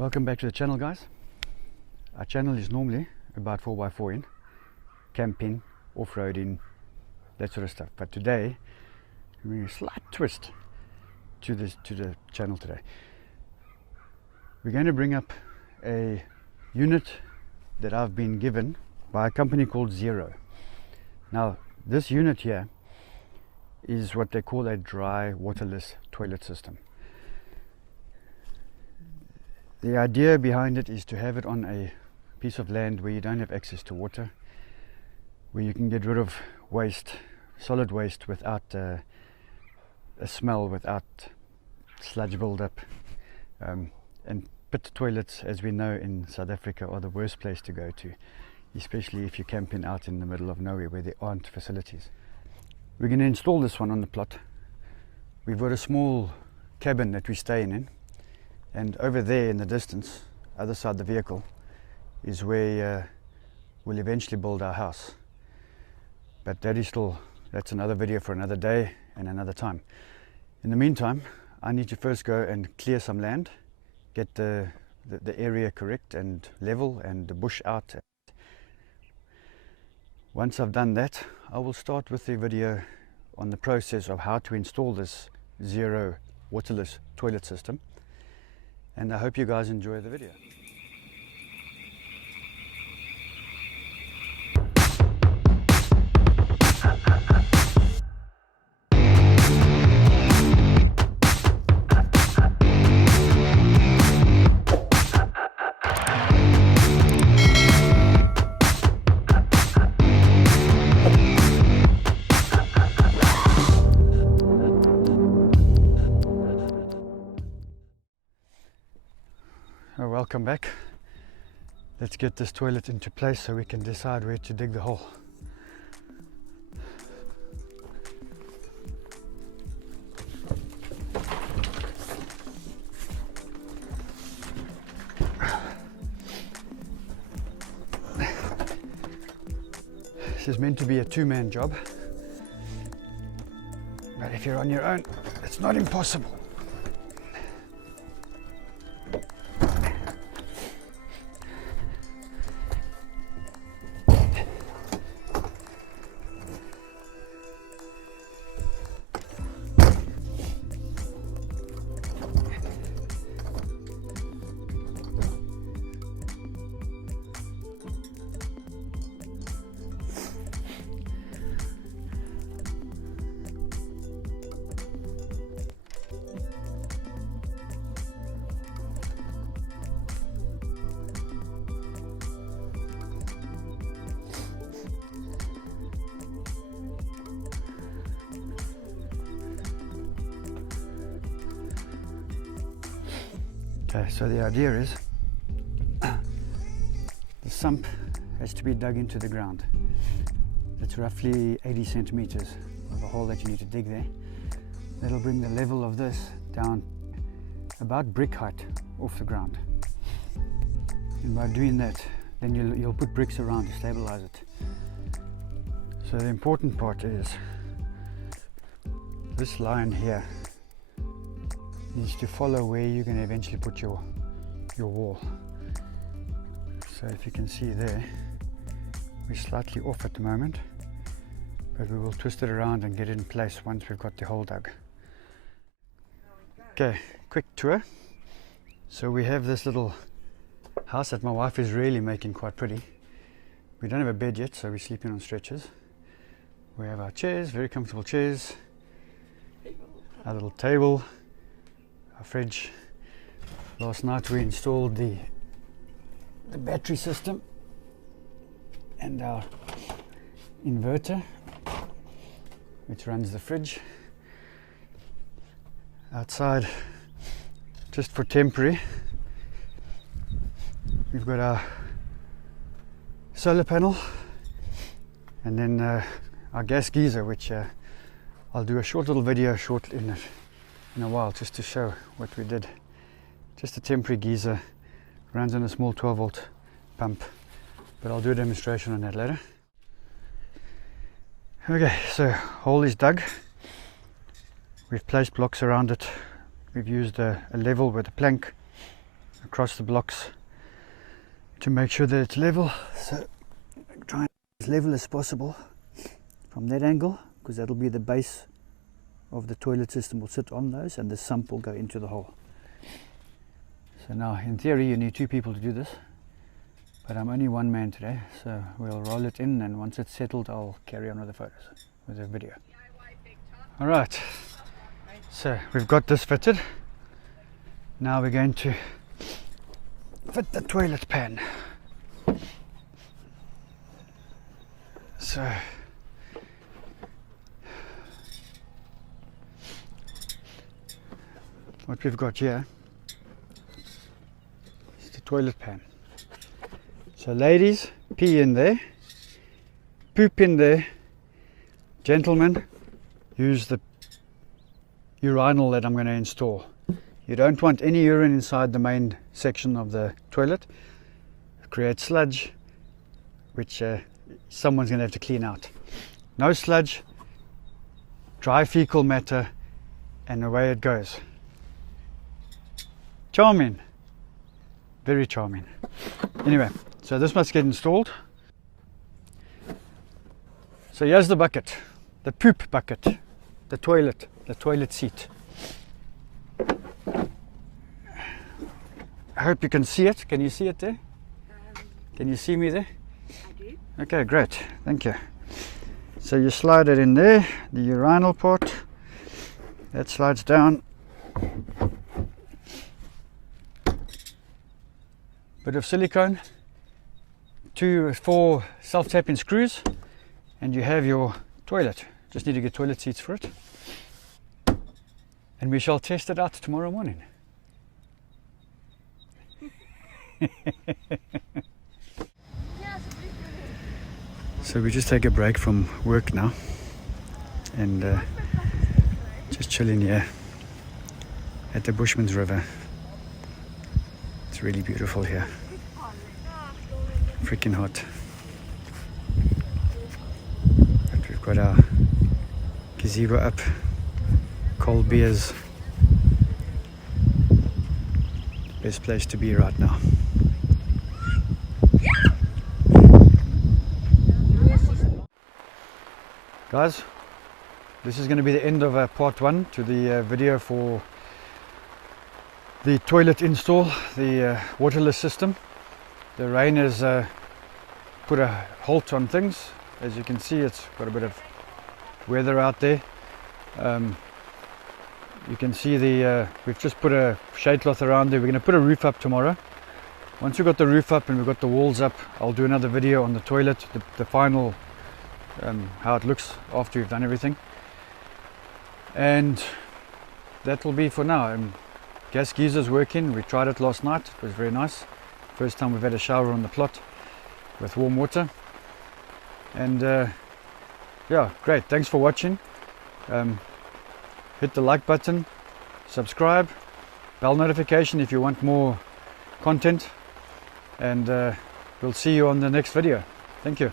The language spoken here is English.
Welcome back to the channel, guys. Our channel is normally about 4x4 in, camping, off-roading, that sort of stuff. But today, we're doing a slight twist to the channel today. We're going to bring up a unit that I've been given by a company called Zero. Now, this unit here is what they call a dry waterless toilet system. The idea behind it is to have it on a piece of land where you don't have access to water, where you can get rid of waste, solid waste, without a smell, without sludge build-up. And pit toilets, as we know in South Africa, are the worst place to go to, especially if you're camping out in the middle of nowhere where there aren't facilities. We're going to install this one on the plot. We've got a small cabin that we're staying in, and over there in the distance, other side of the vehicle, is where we'll eventually build our house. But that's another video for another day and another time. In the meantime, I need to first go and clear some land, get the area correct and level and the bush out. Once I've done that, I will start with the video on the process of how to install this Zero waterless toilet system. And I hope you guys enjoy the video. Welcome back. Let's get this toilet into place so we can decide where to dig the hole. This is meant to be a two-man job, but if you're on your own, it's not impossible. Okay, so the idea is the sump has to be dug into the ground. It's roughly 80 centimeters of a hole that you need to dig there. That'll bring the level of this down about brick height off the ground. And by doing that, then you'll put bricks around to stabilize it. So the important part is this line here needs to follow where you're going to eventually put your wall. So if you can see there, we're slightly off at the moment, but we will twist it around and get it in place once we've got the hole dug. Okay, quick tour. So we have this little house that my wife is really making quite pretty. We don't have a bed yet, so we're sleeping on stretchers. We have our chairs, very comfortable chairs, our little table, our fridge. Last night we installed the battery system and our inverter, which runs the fridge. Outside, just for temporary, we've got our solar panel, and then our gas geyser, which I'll do a short little video in a while, just to show what we did. Just a temporary geyser, runs on a small 12-volt pump, but I'll do a demonstration on that later. Okay, so hole is dug. We've placed blocks around it. We've used a level with a plank across the blocks to make sure that it's level. So try and be as level as possible from that angle, because that'll be the base of the toilet system will sit on those, and the sump will go into the hole. So now in theory you need 2 people to do this, but I'm only one man today, so we'll roll it in, and once it's settled I'll carry on with the photos, with the video. Alright, so we've got this fitted. Now we're going to fit the toilet pan. So what we've got here is the toilet pan. So ladies, pee in there, poop in there. Gentlemen, use the urinal that I'm going to install. You don't want any urine inside the main section of the toilet. It creates sludge, which someone's going to have to clean out. No sludge, dry fecal matter, and away it goes. Charming, very charming. Anyway, so this must get installed. So here's the bucket, the poop bucket, the toilet seat. I hope you can see it. Can you see it there? Can you see me there? I do. Okay, great, thank you. So you slide it in there, the urinal port, that slides down. Bit of silicone, 2 or 4 self-tapping screws, and you have your toilet. Just need to get toilet seats for it, and we shall test it out tomorrow morning. So we just take a break from work now, and just chilling here at the Bushman's River. It's really beautiful here. Freaking hot. But we've got our gazebo up, cold beers. Best place to be right now. Guys, this is going to be the end of part 1 to the video for the toilet install, the waterless system. The rain has put a halt on things. As you can see, it's got a bit of weather out there. You can see we've just put a shade cloth around there. We're going to put a roof up tomorrow. Once we've got the roof up and we've got the walls up, I'll do another video on the toilet, the final how it looks after we've done everything. And that will be for now. Gas geezer's working. We tried it last night. It was very nice. First time we've had a shower on the plot with warm water. And yeah, great. Thanks for watching. Hit the like button, subscribe, bell notification if you want more content, and we'll see you on the next video. Thank you.